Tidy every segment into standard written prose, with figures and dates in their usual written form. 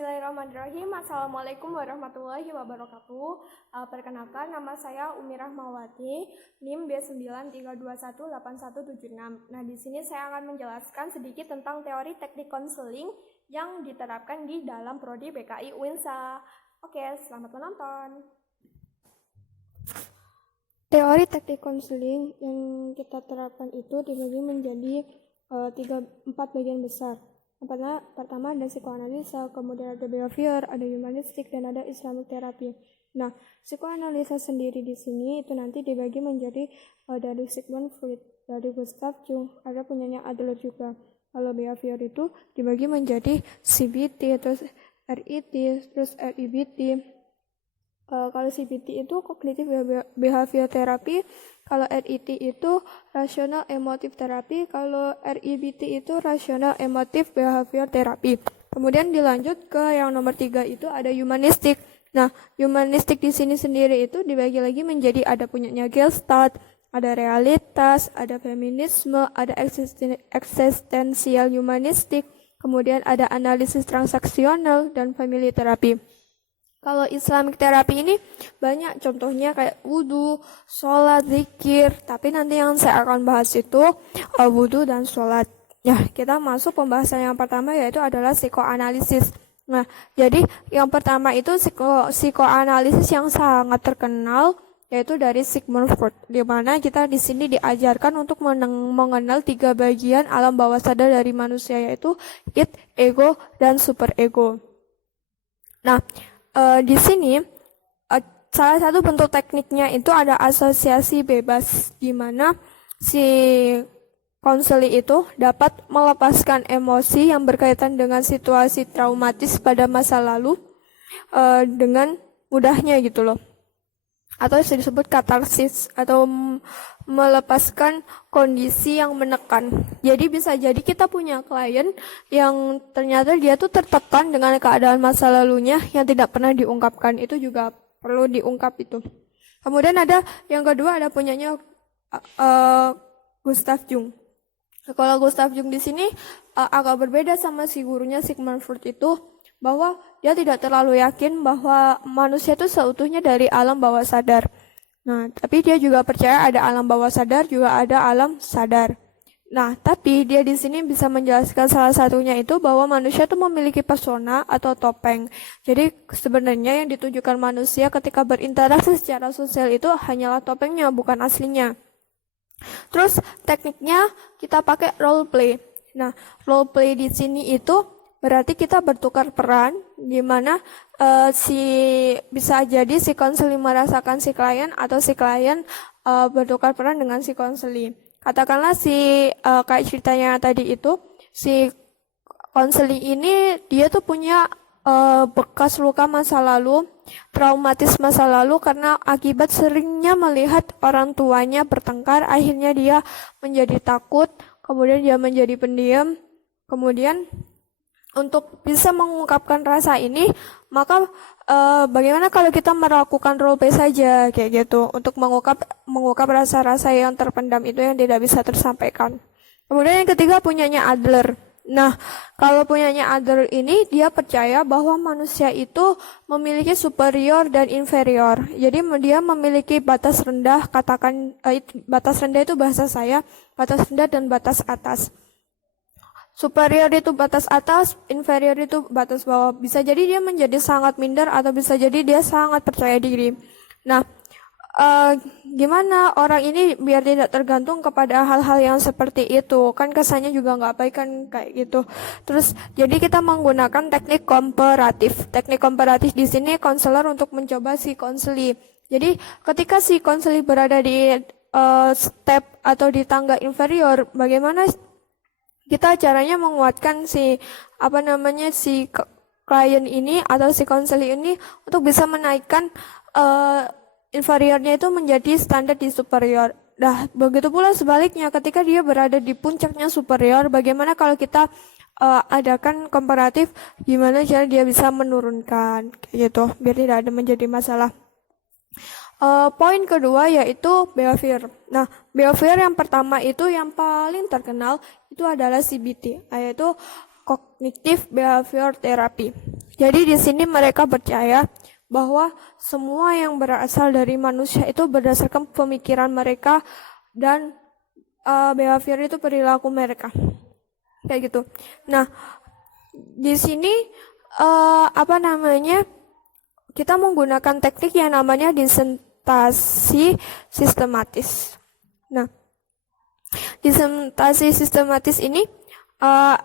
Bismillahirrahmanirrahim. Assalamualaikum warahmatullahi wabarakatuh. Perkenalkan, nama saya Umi Rahmawati, NIM B9321817. Nah, di sini saya akan menjelaskan sedikit tentang teori teknik konseling yang diterapkan di dalam prodi BKI UINSA. Oke, selamat menonton. Teori teknik konseling yang kita terapkan itu dibagi menjadi 4 bagian besar. Pertama ada psikoanalisa, kemudian ada behavior, ada humanistik, dan ada Islamic therapy. Nah, psikoanalisa sendiri di sini itu nanti dibagi menjadi dari Sigmund Freud, dari Gustav Jung, ada punyanya Adler juga. Kalau behavior itu dibagi menjadi CBT, terus RET, terus REBT. Kalau CBT itu Cognitive Behavior Therapy, kalau RET itu Rational Emotive Therapy, kalau REBT itu Rational Emotive Behavior Therapy. Kemudian dilanjut ke yang nomor 3 itu ada Humanistik. Nah, Humanistik di sini sendiri itu dibagi lagi menjadi ada punyanya Gestalt, ada realitas, ada feminisme, ada eksistensial humanistik, kemudian ada analisis transaksional dan family therapy. Kalau Islamic therapy ini banyak contohnya kayak wudhu, sholat, zikir. Tapi nanti yang saya akan bahas itu wudhu dan sholat. Ya, kita masuk pembahasan yang pertama yaitu adalah psikoanalisis. Nah, jadi yang pertama itu psikoanalisis yang sangat terkenal yaitu dari Sigmund Freud, di mana kita di sini diajarkan untuk mengenal 3 bagian alam bawah sadar dari manusia yaitu id, ego, dan superego. Nah, di sini salah satu bentuk tekniknya itu ada asosiasi bebas, di mana si konseli itu dapat melepaskan emosi yang berkaitan dengan situasi traumatis pada masa lalu dengan mudahnya gitu loh. Atau disebut katarsis atau melepaskan kondisi yang menekan. Jadi bisa jadi kita punya klien yang ternyata dia tuh tertekan dengan keadaan masa lalunya yang tidak pernah diungkapkan. Itu juga perlu diungkap itu. Kemudian ada yang kedua ada punyanya Gustav Jung. Kalau Gustav Jung di sini agak berbeda sama si gurunya Sigmund Freud itu, bahwa dia tidak terlalu yakin bahwa manusia itu seutuhnya dari alam bawah sadar. Nah, tapi dia juga percaya ada alam bawah sadar, juga ada alam sadar. Nah, tapi dia di sini bisa menjelaskan salah satunya itu bahwa manusia itu memiliki persona atau topeng. Jadi sebenarnya yang ditujukan manusia ketika berinteraksi secara sosial itu hanyalah topengnya, bukan aslinya. Terus tekniknya kita pakai role play. Nah, role play di sini itu berarti kita bertukar peran, di mana bisa jadi si konseli merasakan si klien atau si klien bertukar peran dengan si konseli. Katakanlah kayak ceritanya tadi itu, si konseli ini dia tuh punya bekas luka masa lalu, traumatis masa lalu karena akibat seringnya melihat orang tuanya bertengkar, akhirnya dia menjadi takut, kemudian dia menjadi pendiam, kemudian untuk bisa mengungkapkan rasa ini, maka bagaimana kalau kita melakukan role play saja kayak gitu untuk mengungkap rasa-rasa yang terpendam itu yang tidak bisa tersampaikan. Kemudian yang ketiga punyanya Adler. Nah, kalau punyanya Adler ini dia percaya bahwa manusia itu memiliki superior dan inferior. Jadi dia memiliki batas rendah, batas rendah itu bahasa saya, batas rendah dan batas atas. Superior itu batas atas, inferior itu batas bawah. Bisa jadi dia menjadi sangat minder atau bisa jadi dia sangat percaya diri. Nah, gimana orang ini biar tidak tergantung kepada hal-hal yang seperti itu? Kan kesannya juga nggak baik kan kayak gitu. Terus jadi kita menggunakan teknik komparatif. Teknik komparatif di sini konselor untuk mencoba si konseli. Jadi ketika si konseli berada di step atau di tangga inferior, bagaimana kita caranya menguatkan si klien ini atau si konseli ini untuk bisa menaikkan inferiornya itu menjadi standar di superior. Nah, begitu pula sebaliknya ketika dia berada di puncaknya superior, bagaimana kalau kita adakan komparatif, gimana cara dia bisa menurunkan gitu biar tidak ada menjadi masalah. Poin kedua yaitu behavior. Nah, behavior yang pertama itu yang paling terkenal itu adalah CBT, yaitu cognitive behavior therapy. Jadi di sini mereka percaya bahwa semua yang berasal dari manusia itu berdasarkan pemikiran mereka dan behavior itu perilaku mereka. Kayak gitu. Nah, di sini kita menggunakan teknik yang namanya disentasi sistematis. Nah, disentasi sistematis ini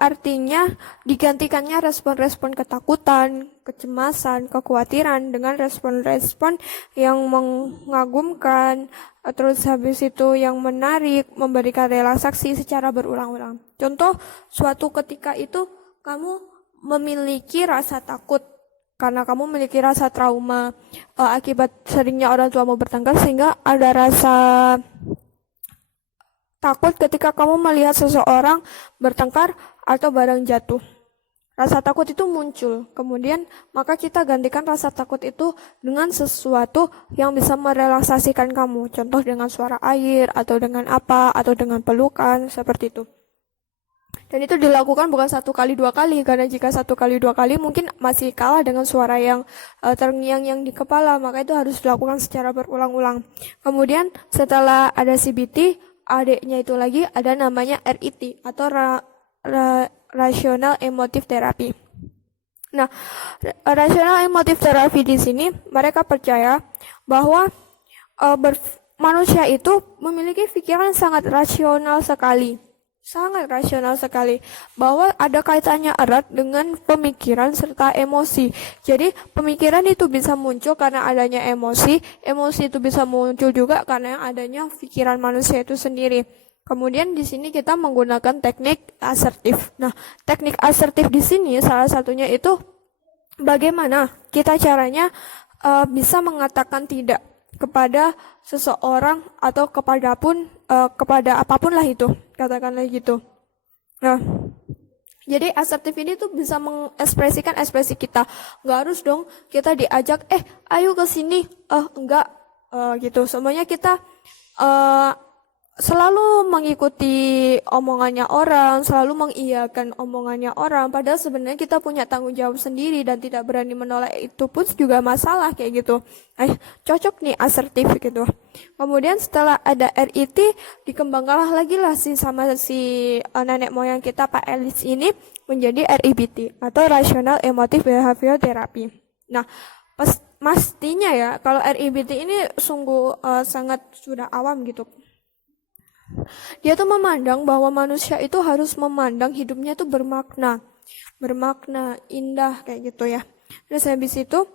artinya digantikannya respon-respon ketakutan, kecemasan, kekhawatiran dengan respon-respon yang mengagumkan, terus habis itu yang menarik, memberikan relaksasi secara berulang-ulang. Contoh, suatu ketika itu kamu memiliki rasa takut karena kamu memiliki rasa trauma akibat seringnya orang tuamu bertengkar, sehingga ada rasa takut ketika kamu melihat seseorang bertengkar atau barang jatuh. Rasa takut itu muncul. Kemudian maka kita gantikan rasa takut itu dengan sesuatu yang bisa merelaksasikan kamu. Contoh dengan suara air atau dengan apa atau dengan pelukan seperti itu. Dan itu dilakukan bukan 1 kali 2 kali, karena jika 1 kali 2 kali mungkin masih kalah dengan suara yang terngiang-ngiang di kepala, maka itu harus dilakukan secara berulang-ulang. Kemudian setelah ada CBT, adiknya itu lagi ada namanya RET atau Rational Emotive Therapy. Nah, Rational Emotive Therapy di sini mereka percaya bahwa manusia itu memiliki pikiran sangat rasional sekali. Sangat rasional sekali, bahwa ada kaitannya erat dengan pemikiran serta emosi. Jadi pemikiran itu bisa muncul karena adanya emosi itu bisa muncul juga karena adanya pikiran manusia itu sendiri. Kemudian di sini kita menggunakan teknik asertif. Nah, teknik asertif di sini salah satunya itu bagaimana kita caranya bisa mengatakan tidak kepada seseorang atau kepada apapun lah itu, katakanlah gitu. Nah, jadi asertif ini tuh bisa mengekspresikan ekspresi kita. Nggak harus dong kita diajak, ayo ke sini, enggak, gitu. Semuanya kita selalu mengikuti omongannya orang, selalu mengiyakan omongannya orang, padahal sebenarnya kita punya tanggung jawab sendiri dan tidak berani menolak, itu pun juga masalah kayak gitu. Cocok nih asertif gitu. Kemudian setelah ada RET, dikembangkanlah lagi lah sama si nenek moyang kita Pak Ellis ini menjadi REBT atau Rational Emotive Behavior Therapy. Nah, pastinya ya kalau REBT ini sungguh sangat sudah awam gitu. Dia tuh memandang bahwa manusia itu harus memandang hidupnya tuh bermakna, indah kayak gitu ya. Terus habis itu,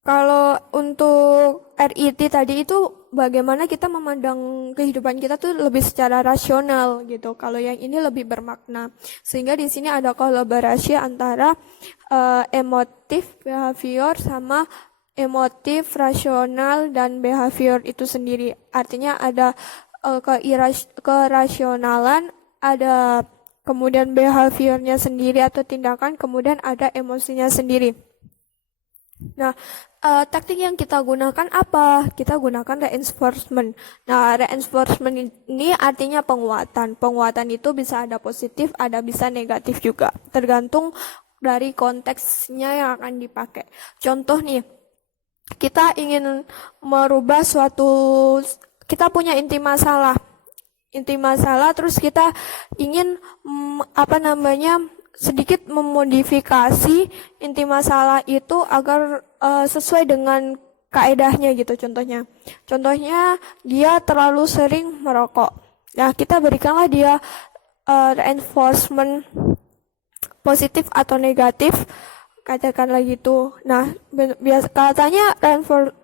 kalau untuk RET tadi itu bagaimana kita memandang kehidupan kita tuh lebih secara rasional gitu. Kalau yang ini lebih bermakna. Sehingga di sini ada kolaborasi antara emotif behavior sama emotif, rasional, dan behavior itu sendiri. Artinya ada kerasionalan, ada kemudian behaviornya sendiri atau tindakan, kemudian ada emosinya sendiri. Nah, taktik yang kita gunakan apa? Kita gunakan reinforcement. Nah, reinforcement ini artinya penguatan. Penguatan itu bisa ada positif, ada bisa negatif juga. Tergantung dari konteksnya yang akan dipakai. Contoh nih, kita ingin merubah kita punya inti masalah terus kita ingin sedikit memodifikasi inti masalah itu agar sesuai dengan kaedahnya gitu. Contohnya dia terlalu sering merokok. Nah, kita berikanlah dia reinforcement positif atau negatif, katakanlah gitu. Nah, katanya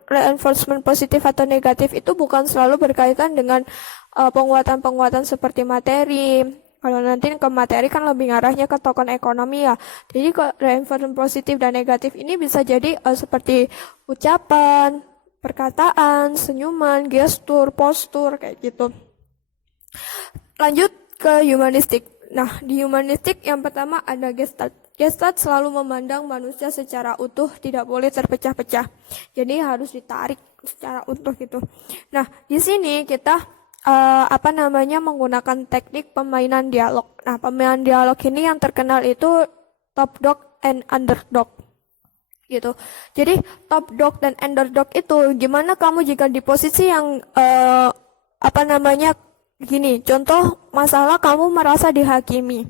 reinforcement positif atau negatif itu bukan selalu berkaitan dengan penguatan-penguatan seperti materi. Kalau nanti ke materi kan lebih ngarahnya ke token ekonomi ya. Jadi reinforcement positif dan negatif ini bisa jadi seperti ucapan, perkataan, senyuman, gestur, postur kayak gitu. Lanjut ke humanistik. Nah, di humanistik yang pertama ada Gestalt. Gestalt selalu memandang manusia secara utuh, tidak boleh terpecah-pecah. Jadi harus ditarik secara utuh gitu. Nah, di sini kita menggunakan teknik pemainan dialog. Nah, pemainan dialog ini yang terkenal itu top dog and underdog gitu. Jadi top dog dan underdog itu gimana kamu jika di posisi yang gini, contoh masalah kamu merasa dihakimi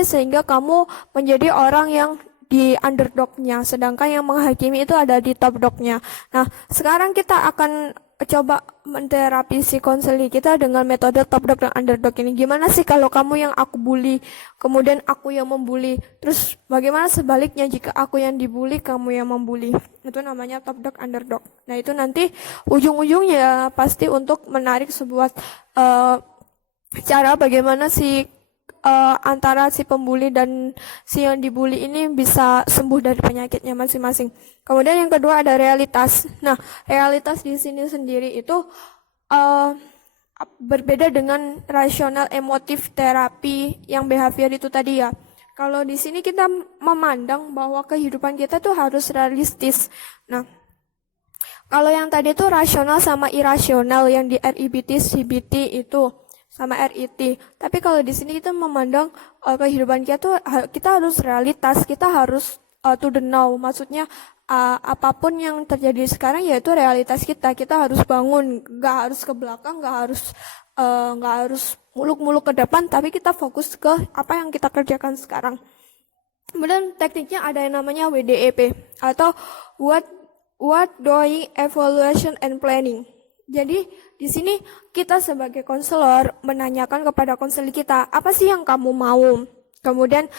sehingga kamu menjadi orang yang di underdognya, sedangkan yang menghakimi itu ada di top dognya. Nah, sekarang kita akan coba menterapi si konseli kita dengan metode top dog dan underdog ini. Gimana sih kalau kamu yang aku bully, kemudian aku yang membuli, terus bagaimana sebaliknya jika aku yang dibully, kamu yang membuli? Itu namanya top dog underdog. Nah, itu nanti ujung-ujungnya pasti untuk menarik sebuah cara bagaimana si antara si pembuli dan si yang dibully ini bisa sembuh dari penyakitnya masing-masing. Kemudian yang kedua ada realitas. Nah, realitas di sini sendiri itu berbeda dengan rasional emotif terapi yang behavior itu tadi ya. Kalau di sini kita memandang bahwa kehidupan kita tuh harus realistis. Nah, kalau yang tadi tuh rasional sama irasional yang di RIBT, CBT itu sama RIT. Tapi kalau di sini kita memandang kehidupan kita tuh kita harus realitas, kita harus to the now. Maksudnya apapun yang terjadi sekarang yaitu realitas kita. Kita harus bangun, nggak harus ke belakang, nggak harus muluk-muluk ke depan, tapi kita fokus ke apa yang kita kerjakan sekarang. Kemudian tekniknya ada yang namanya WDEP atau What Doing Evaluation and Planning. Jadi di sini kita sebagai konselor menanyakan kepada konselor kita, apa sih yang kamu mau? Kemudian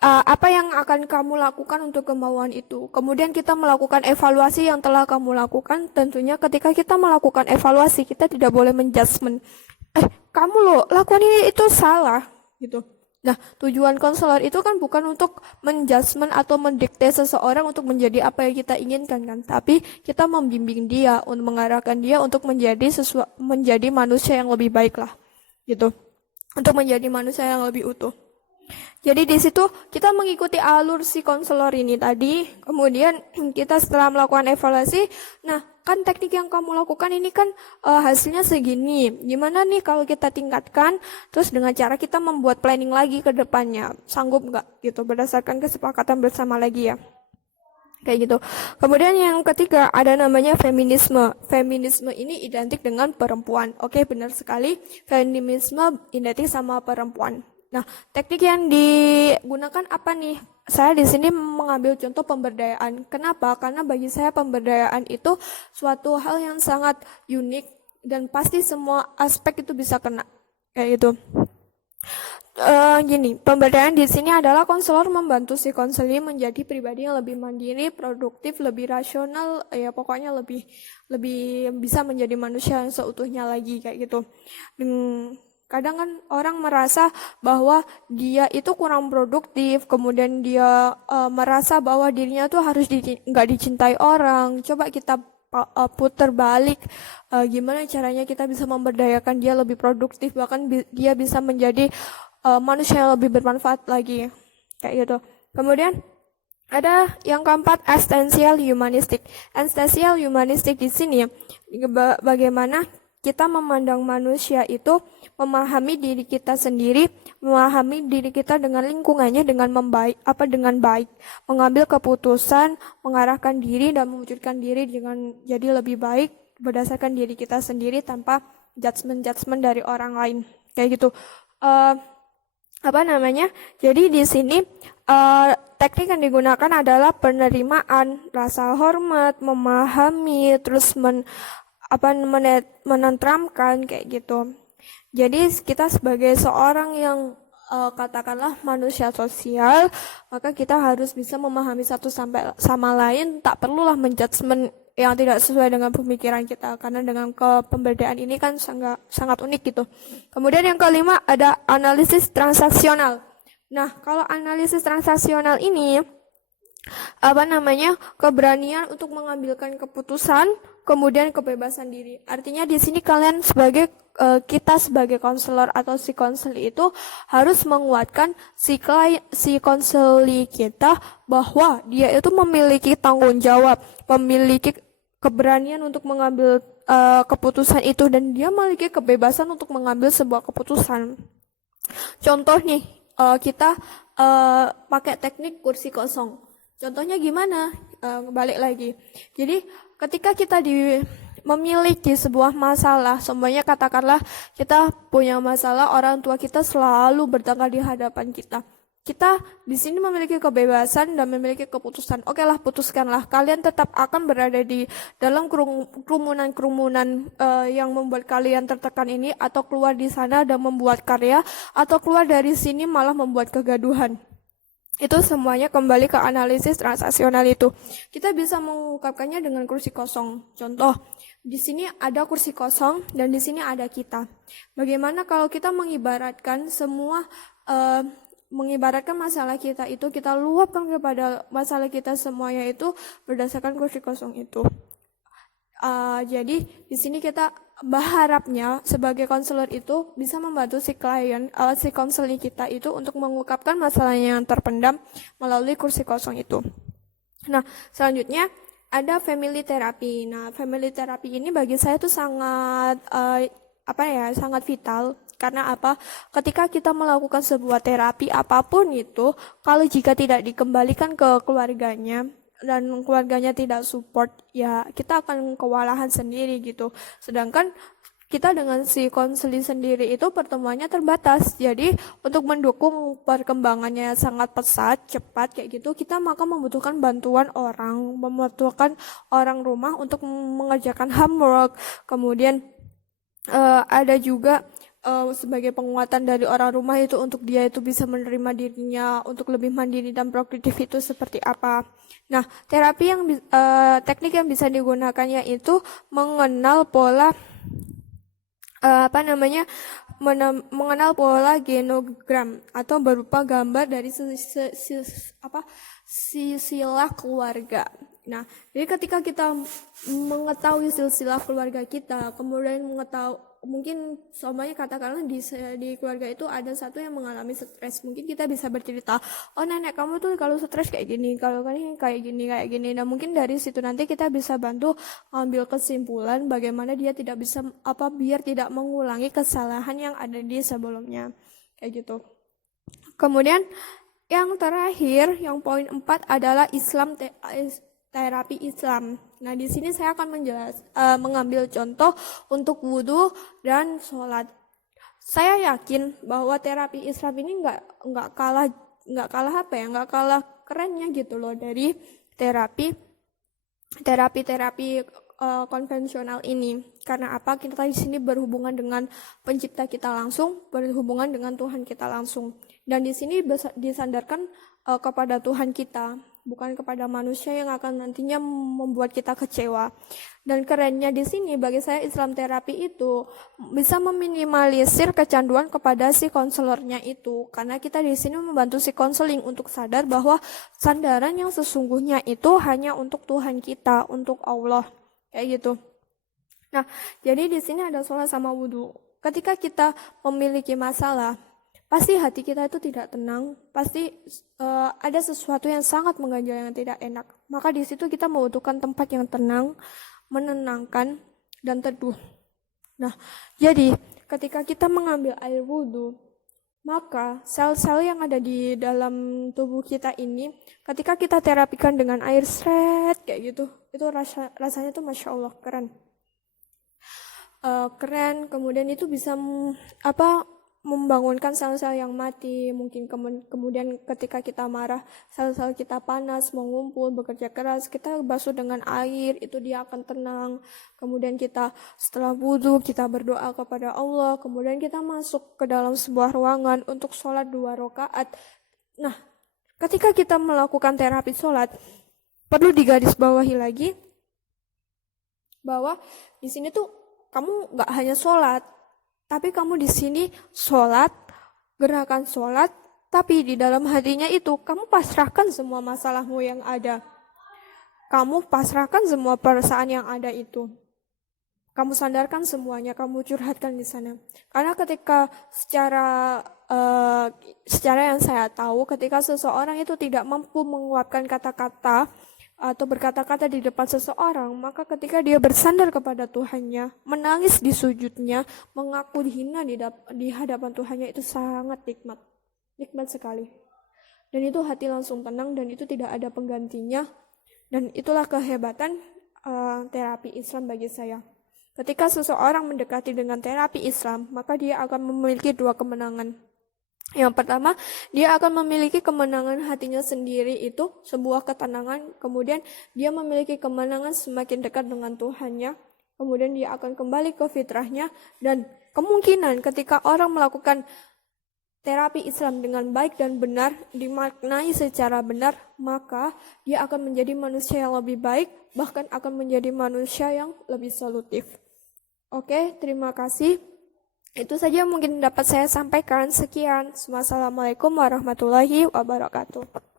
apa yang akan kamu lakukan untuk kemauan itu? Kemudian kita melakukan evaluasi yang telah kamu lakukan. Tentunya ketika kita melakukan evaluasi, kita tidak boleh menjudgment. Kamu loh lakukan ini itu salah gitu. Nah, tujuan konselor itu kan bukan untuk menjudgment atau mendikte seseorang untuk menjadi apa yang kita inginkan kan, tapi kita membimbing dia, untuk mengarahkan dia untuk menjadi manusia yang lebih baik lah, gitu. Untuk menjadi manusia yang lebih utuh. Jadi di situ kita mengikuti alur si konselor ini tadi, kemudian kita setelah melakukan evaluasi, nah kan teknik yang kamu lakukan ini kan hasilnya segini. Gimana nih kalau kita tingkatkan, terus dengan cara kita membuat planning lagi ke depannya, sanggup nggak gitu berdasarkan kesepakatan bersama lagi ya. Kayak gitu. Kemudian yang ketiga ada namanya feminisme. Feminisme ini identik dengan perempuan. Oke, benar sekali. Feminisme identik sama perempuan. Nah, teknik yang digunakan apa nih? Saya di sini mengambil contoh pemberdayaan. Kenapa? Karena bagi saya pemberdayaan itu suatu hal yang sangat unik dan pasti semua aspek itu bisa kena. Kayak gitu. Gini, pemberdayaan di sini adalah konselor membantu si konseli menjadi pribadi yang lebih mandiri, produktif, lebih rasional, ya pokoknya lebih bisa menjadi manusia yang seutuhnya lagi kayak gitu. Kadang kan orang merasa bahwa dia itu kurang produktif, kemudian dia merasa bahwa dirinya tuh harus nggak dicintai orang. Coba kita putar balik, gimana caranya kita bisa memberdayakan dia lebih produktif, bahkan dia bisa menjadi manusia yang lebih bermanfaat lagi, kayak gitu. Kemudian ada yang keempat, esensial humanistik. Esensial humanistik di sini bagaimana kita memandang manusia itu memahami diri kita sendiri, memahami diri kita dengan lingkungannya dengan baik, mengambil keputusan, mengarahkan diri dan mewujudkan diri dengan jadi lebih baik berdasarkan diri kita sendiri tanpa judgement dari orang lain, kayak gitu. Jadi di sini teknik yang digunakan adalah penerimaan, rasa hormat, memahami, terus menenteramkan kayak gitu. Jadi kita sebagai seorang yang katakanlah manusia sosial, maka kita harus bisa memahami satu sama lain, tak perlulah menjudgment yang tidak sesuai dengan pemikiran kita, karena dengan pemberdayaan ini kan sangat unik gitu. Kemudian yang kelima ada analisis transaksional. Nah, kalau analisis transaksional ini keberanian untuk mengambilkan keputusan, kemudian kebebasan diri. Artinya di sini kalian kita sebagai konselor atau si konseli itu harus menguatkan si konseli kita bahwa dia itu memiliki tanggung jawab, memiliki keberanian untuk mengambil keputusan itu dan dia memiliki kebebasan untuk mengambil sebuah keputusan. Contoh nih, kita pakai teknik kursi kosong. Contohnya gimana? Balik lagi. Jadi ketika kita memiliki sebuah masalah, semuanya katakanlah kita punya masalah, orang tua kita selalu bertengkar di hadapan kita. Kita di sini memiliki kebebasan dan memiliki keputusan. Oke lah, putuskanlah. Kalian tetap akan berada di dalam kerumunan-kerumunan yang membuat kalian tertekan ini, atau keluar di sana dan membuat karya, atau keluar dari sini malah membuat kegaduhan. Itu semuanya kembali ke analisis transaksional itu. Kita bisa mengungkapkannya dengan kursi kosong. Contoh, di sini ada kursi kosong dan di sini ada kita. Bagaimana kalau kita mengibaratkan mengibaratkan masalah kita itu, kita luapkan kepada masalah kita semuanya itu berdasarkan kursi kosong itu. Jadi di sini kita berharapnya sebagai konselor itu bisa membantu si klien, si konseling kita itu untuk mengungkapkan masalahnya yang terpendam melalui kursi kosong itu. Nah, selanjutnya ada family therapy. Nah, family therapy ini bagi saya itu sangat sangat vital. Karena apa? Ketika kita melakukan sebuah terapi apapun itu, kalau jika tidak dikembalikan ke keluarganya dan keluarganya tidak support, ya kita akan kewalahan sendiri gitu. Sedangkan kita dengan si konseling sendiri itu pertemuannya terbatas. Jadi untuk mendukung perkembangannya sangat pesat, cepat kayak gitu, kita maka membutuhkan bantuan membutuhkan orang rumah untuk mengerjakan homework. Kemudian ada juga sebagai penguatan dari orang rumah itu untuk dia itu bisa menerima dirinya untuk lebih mandiri dan produktif itu seperti apa. Nah, teknik yang bisa digunakan yaitu mengenal pola mengenal pola genogram atau berupa gambar dari silsilah keluarga. Nah, jadi ketika kita mengetahui silsilah keluarga kita, kemudian mungkin semuanya katakanlah di keluarga itu ada satu yang mengalami stres, mungkin kita bisa bercerita, oh nenek kamu tuh kalau stres kayak gini, kalau kalian kayak gini. Nah, mungkin dari situ nanti kita bisa bantu ambil kesimpulan bagaimana dia tidak bisa biar tidak mengulangi kesalahan yang ada di sebelumnya kayak gitu. Kemudian yang terakhir, yang poin 4 adalah terapi Islam. Nah, di sini saya akan mengambil contoh untuk wudhu dan sholat. Saya yakin bahwa terapi Islam ini nggak kalah kerennya gitu loh dari terapi konvensional ini. Karena apa? Kita di sini berhubungan dengan pencipta kita langsung, berhubungan dengan Tuhan kita langsung. Dan di sini disandarkan kepada Tuhan kita, bukan kepada manusia yang akan nantinya membuat kita kecewa. Dan kerennya di sini bagi saya Islam terapi itu bisa meminimalisir kecanduan kepada si konselornya itu, karena kita di sini membantu si konseling untuk sadar bahwa sandaran yang sesungguhnya itu hanya untuk Tuhan kita, untuk Allah kayak gitu. Nah, jadi di sini ada sholat sama wudhu. Ketika kita memiliki masalah, pasti hati kita itu tidak tenang, pasti ada sesuatu yang sangat mengganjal yang tidak enak. Maka di situ kita membutuhkan tempat yang tenang, menenangkan, dan teduh. Nah, jadi ketika kita mengambil air wudhu, maka sel-sel yang ada di dalam tubuh kita ini, ketika kita terapikan dengan air kayak gitu, itu rasanya tuh Masya Allah keren. Keren, kemudian itu bisa membangunkan sel-sel yang mati. Mungkin kemudian ketika kita marah, sel-sel kita panas, mengumpul, bekerja keras, kita basuh dengan air, itu dia akan tenang. Kemudian kita setelah wudhu, kita berdoa kepada Allah, kemudian kita masuk ke dalam sebuah ruangan untuk sholat 2 rakaat. Nah, ketika kita melakukan terapi sholat, perlu digarisbawahi lagi bahwa di sini tuh kamu nggak hanya sholat, tapi kamu di sini sholat, gerakan sholat, tapi di dalam hatinya itu kamu pasrahkan semua masalahmu yang ada. Kamu pasrahkan semua perasaan yang ada itu. Kamu sandarkan semuanya, kamu curhatkan di sana. Karena ketika secara yang saya tahu, ketika seseorang itu tidak mampu menguapkan kata-kata atau berkata-kata di depan seseorang, maka ketika dia bersandar kepada Tuhannya, menangis di sujudnya, mengaku dihina di hadapan Tuhannya, itu sangat nikmat. Nikmat sekali. Dan itu hati langsung tenang dan itu tidak ada penggantinya. Dan itulah kehebatan terapi Islam bagi saya. Ketika seseorang mendekati dengan terapi Islam, maka dia akan memiliki dua kemenangan. Yang pertama, dia akan memiliki kemenangan hatinya sendiri, itu sebuah ketenangan. Kemudian dia memiliki kemenangan semakin dekat dengan Tuhannya. Kemudian dia akan kembali ke fitrahnya. Dan kemungkinan ketika orang melakukan terapi Islam dengan baik dan benar, dimaknai secara benar, maka dia akan menjadi manusia yang lebih baik, bahkan akan menjadi manusia yang lebih solutif. Oke, terima kasih. Itu saja mungkin dapat saya sampaikan. Sekian. Wassalamualaikum warahmatullahi wabarakatuh.